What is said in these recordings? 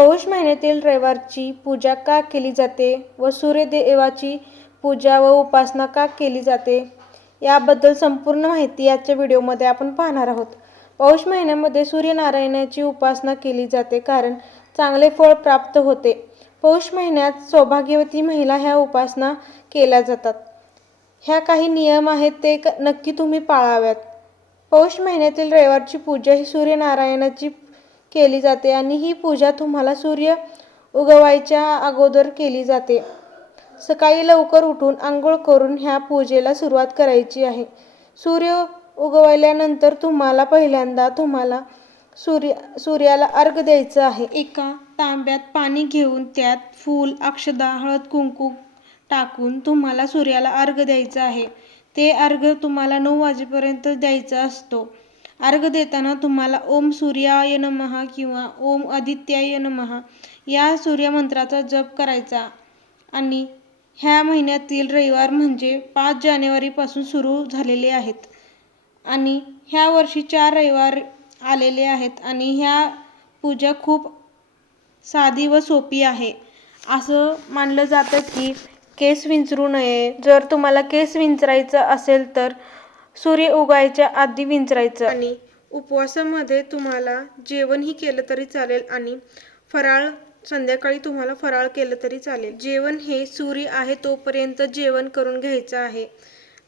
पौष महिन्यातील रविवारची पूजा का केली जाते व सूर्यदेवाची पूजा व उपासना का केली जाते याबद्दल संपूर्ण माहिती आजच्या व्हिडिओमध्ये आपण पाहणार आहोत। पौष महिन्यामध्ये सूर्यनारायणाची उपासना केली जाते कारण चांगले फळ प्राप्त होते। पौष महिन्यात सौभाग्यवती महिला ह्या उपासना केल्या जातात। ह्या काही नियम आहेत ते नक्की तुम्ही पाळाव्यात। पौष महिन्यातील रविवारची पूजा ही सूर्यनारायणाची केली जाते आणि ही पूजा तुम्हाला सूर्य उगवायच्या अगोदर केली जाते। सकाळी लवकर उठून अंघोळ करून ह्या पूजेला सुरुवात करायची आहे। सूर्य उगवल्यानंतर पहिल्यांदा तुम्हाला सूर्याला अर्घ्य द्यायचं आहे। एका तांब्यात पाणी घेऊन त्यात फूल, अक्षदा, हळद, कुंकू टाकून तुम्हाला सूर्याला अर्घ्य द्यायचं आहे। ते अर्घ्य तुम्हाला 9 वाजेपर्यंत द्यायचा असतो। अर्घ्य देताना तुम्हाला ओम सूर्याय नमः किंवा ओम आदित्याय नमः या सूर्यमंत्राचा जप करायचा आणि ह्या महिन्यातील रविवार म्हणजे 5 जानेवारीपासून सुरू झालेले आहेत आणि ह्या वर्षी 4 रविवार आलेले आहेत आणि ह्या पूजा खूप साधी व सोपी आहे। असं मानलं जातं की केस विंचरू नये। जर तुम्हाला केस विंचरायचं असेल तर सूर्य उगवायच्या आधी विंचरायचं आणि उपवासामध्ये तुम्हाला जेवणही केलं तरी चालेल आणि संध्याकाळी तुम्हाला फराळ केलं तरी चालेल। जेवण हे सूर्य आहे तोपर्यंत जेवण करून घ्यायचं आहे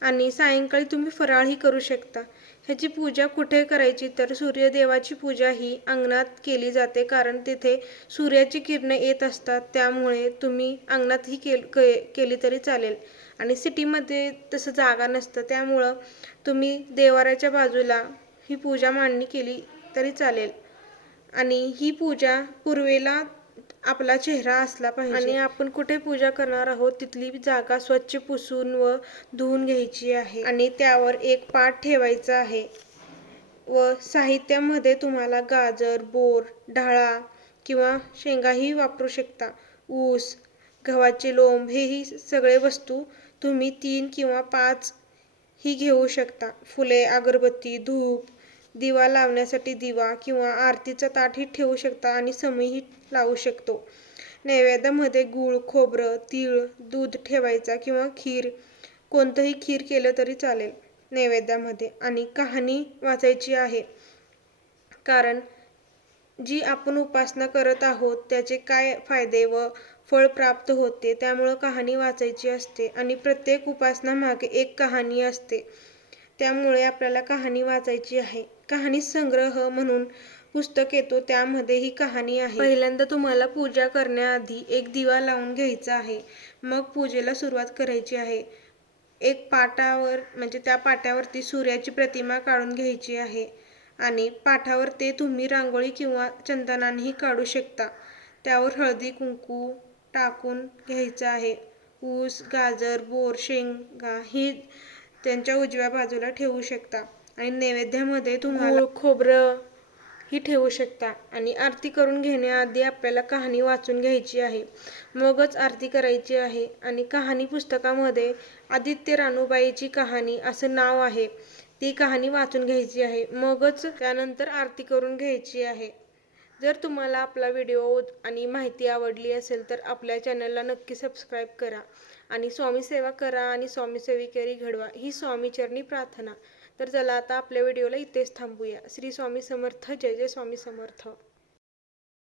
आणि सायंकाळी तुम्ही फराळही करू शकता। ह्याची पूजा कुठे करायची तर सूर्यदेवाची पूजा ही अंगणात केली जाते कारण तिथे सूर्याची किरणे येत असतात, त्यामुळे तुम्ही अंगणातही केली तरी चालेल आणि सिटीमध्ये तसं जागा नसतं, त्यामुळं तुम्ही देवाऱ्याच्या बाजूला ही पूजा मांडणी केली तरी चालेल। आणि ही पूजा पूर्वेला आपला चेहरा असला पाहिजे आणि आपण कुठे पूजा करणार आहोत तिथली जागा स्वच्छ पुसून व धुवून घ्यायची आहे आणि त्यावर एक पाट ठेवायचा आहे व साहित्यामध्ये तुम्हाला गाजर, बोर, ढाळा किंवा शेंगाही वापरू शकता। ऊस, गव्हाचे लोंब हेही सगळे वस्तू तुम्ही 3 किंवा 5 ही घेऊ शकता। फुले, अगरबत्ती, धूप, दिवा लावण्यासाठी दिवा किंवा आरतीचं ताटही ठेवू शकता आणि समईही लावू शकतो। नैवेद्यामध्ये गूळ, खोबरं, तीळ, दूध ठेवायचा किंवा खीर, कोणतंही खीर केलं तरी चालेल नैवेद्यामध्ये आणि कहाणी वाचायची आहे कारण जी आपण उपासना करत आहोत त्याचे काय फायदे व फळ प्राप्त होते, त्यामुळं कहाणी वाचायची असते आणि प्रत्येक उपासना मागे एक कहाणी असते, त्यामुळे आपल्याला कहाणी वाचायची आहे। कहाणी संग्रह म्हणून पुस्तक येतो, त्यामध्ये ही कहाणी आहे। पहिल्यांदा तुम्हाला पूजा करण्याआधी एक दिवा लावून घ्यायचा आहे, मग पूजेला सुरुवात करायची आहे। एक पाटावर म्हणजे त्या पाट्यावरती सूर्याची प्रतिमा काढून घ्यायची आहे आणि पाठावर ते तुम्ही रांगोळी किंवा चंदनानेही काढू शकता। त्यावर हळदी कुंकू टाकून घ्यायचं आहे। ऊस, गाजर, बोर, शेंगा ही त्यांच्या उजव्या बाजूला ठेवू शकता आणि नैवेद्यामध्ये तुम्हाला गूळ, खोबरं ही ठेवू शकता आणि आरती करून घेण्याआधी आपल्याला कहाणी वाचून घ्यायची आहे, मगच आरती करायची आहे। आणि कहाणी पुस्तकामध्ये आदित्य रानूबाईची कहाणी असं नाव आहे, ती कहाणी वाचून घ्यायची आहे, मगच त्यानंतर आरती करून घ्यायची आहे। जर तुम्हाला आपला व्हिडिओ आणि माहिती आवडली असेल तर आपल्या चॅनलला नक्की सबस्क्राईब करा आणि स्वामी सेवा करा आणि स्वामी सेविकेरी घडवा ही स्वामीचरणी प्रार्थना। तर चला आता आपल्या व्हिडिओला इथेच थांबूया। श्री स्वामी समर्थ। जय जय स्वामी समर्थ।